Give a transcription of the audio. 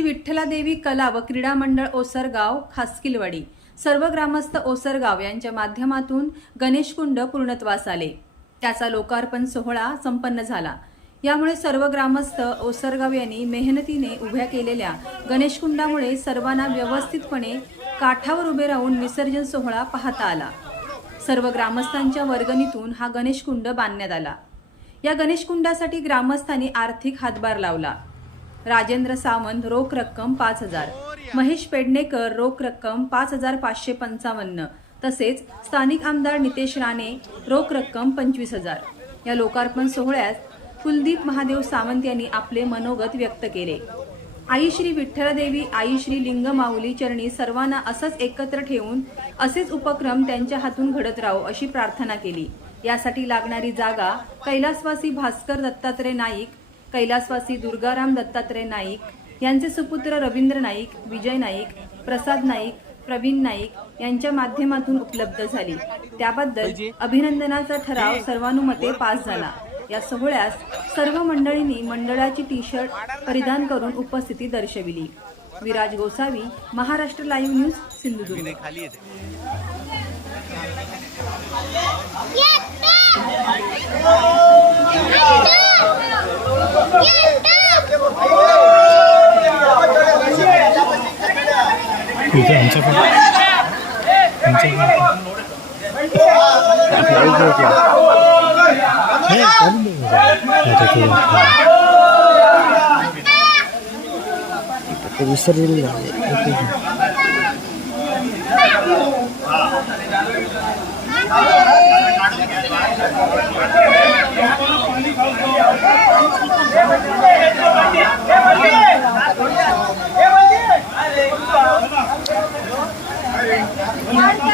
विठ्ठलादेवी कला व क्रीडा मंडळ ओसरगाव खासकिलवाडी. सर्व ग्रामस्थ ओसरगाव यांच्या माध्यमातून गणेशकुंड पूर्णत्वास आले. त्याचा लोकार्पण सोहळा संपन्न झाला. यामुळे सर्व ग्रामस्थ ओसरगाव यांनी मेहनतीने उभ्या केलेल्या गणेशकुंडामुळे सर्वांना व्यवस्थितपणे काठावर उभे राहून विसर्जन सोहळा पाहता आला. सर्व ग्रामस्थांच्या वर्गणीतून हा गणेशकुंड बांधण्यात आला. या गणेशकुंडासाठी ग्रामस्थांनी आर्थिक हातभार लावला. राजेंद्र सावंत रोख रक्कम पाच हजार. महेश पेडणेकर रोख रक्कम पाच हजार पाचशे पंचावन्न. तसेच स्थानिक आमदार नितेश राणे रोख रक्कम पंचवीस हजार. या लोकार्पण सोहळ्यात कुलदीप महादेव सावंत यांनी आपले मनोगत व्यक्त केले. आई श्री विठ्ठलदेवी आई श्री लिंग माऊली चरणी सर्वांना असंच एकत्र ठेवून असेच उपक्रम त्यांच्या हातून घडत राहो अशी प्रार्थना केली. यासाठी लागणारी जागा कैलासवासी भास्कर दत्तात्रय नाईक कैलासवासी दुर्गाराम दत्तात्रय नाईक यांचे सुपुत्र रवींद्र नाईक विजय नाईक प्रसाद नाईक प्रवीण नाईक यांच्या माध्यमातून उपलब्ध झाली. त्याबद्दल अभिनंदनाचा ठराव सर्वानुमते पास झाला. या सोहळ्यास सर्व मंडळींनी मंडळाची टी शर्ट परिधान करून उपस्थिती दर्शविली. Viraj Gosavi Maharashtra live news Sindhudurg. 이제 안 잡아. 안 잡아. 여기야. 네, 다른 데인가. 맞아, 그 여기 소리를 나게.